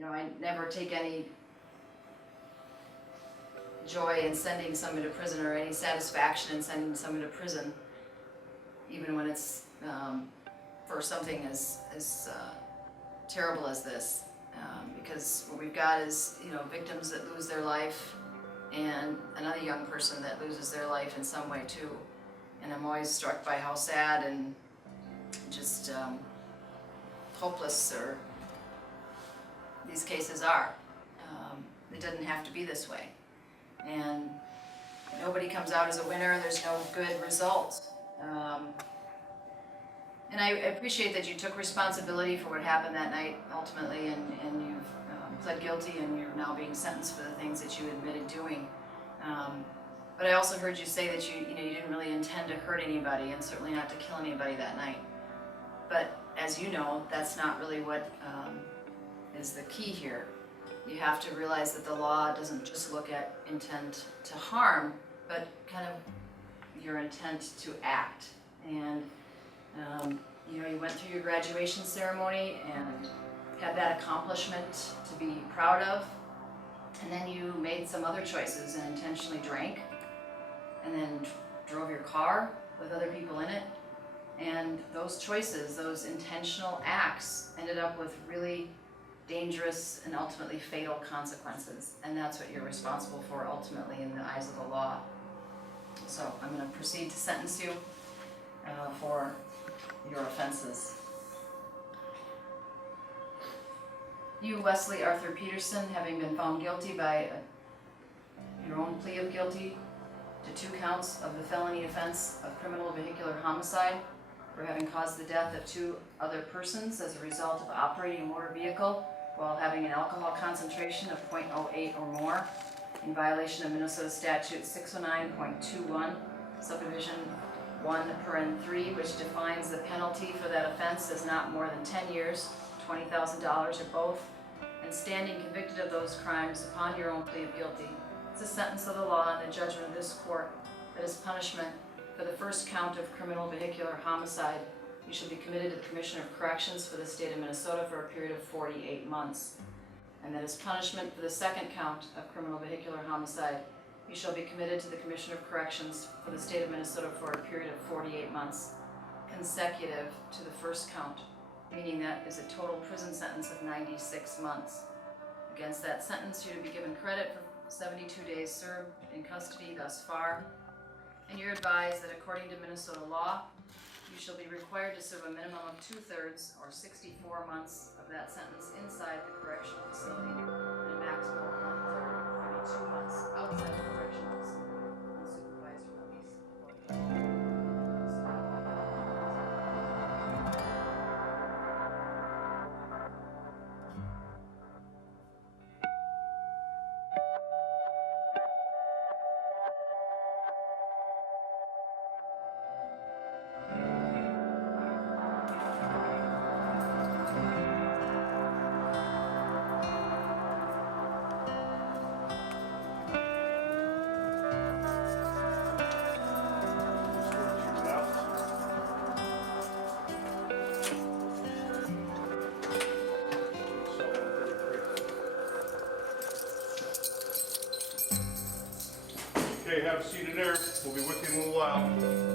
you know, I never take any joy in sending someone to prison or any satisfaction in sending someone to prison, even when it's for something as terrible as this. Because what we've got is, you know, victims that lose their life and another young person that loses their life in some way too. And I'm always struck by how sad and just hopeless these cases are. It doesn't have to be this way. And nobody comes out as a winner, there's no good result. And I appreciate that you took responsibility for what happened that night ultimately, and you've pled guilty and you're now being sentenced for the things that you admitted doing. But I also heard you say that you didn't really intend to hurt anybody and certainly not to kill anybody that night. But as you know, that's not really what is the key here. You have to realize that the law doesn't just look at intent to harm, but kind of your intent to act. And you know, you went through your graduation ceremony and had that accomplishment to be proud of, and then you made some other choices and intentionally drank, and then drove your car with other people in it, and those choices, those intentional acts, ended up with really dangerous and ultimately fatal consequences, and that's what you're responsible for ultimately in the eyes of the law. So I'm going to proceed to sentence you for your offenses. You, Wesley Arthur Peterson, having been found guilty by your own plea of guilty to 2 counts of the felony offense of criminal vehicular homicide for having caused the death of 2 other persons as a result of operating a motor vehicle while having an alcohol concentration of 0.08 or more, in violation of Minnesota Statute 609.21, subdivision 1(3), which defines the penalty for that offense as not more than 10 years, $20,000 or both, and standing convicted of those crimes upon your own plea of guilty. It's a sentence of the law and the judgment of this court that as punishment for the first count of criminal vehicular homicide, you shall be committed to the Commission of Corrections for the state of Minnesota for a period of 48 months. And that as punishment for the second count of criminal vehicular homicide, you shall be committed to the Commission of Corrections for the state of Minnesota for a period of 48 months, consecutive to the first count, meaning that is a total prison sentence of 96 months. Against that sentence, you're to be given credit for 72 days served in custody thus far, and you're advised that according to Minnesota law, you shall be required to serve a minimum of 2/3 or 64 months of that sentence inside the correctional facility and a maximum of 1/3 or 32 months outside the correctional facility on supervised release. Okay, have a seat in there. We'll be with you in a little while.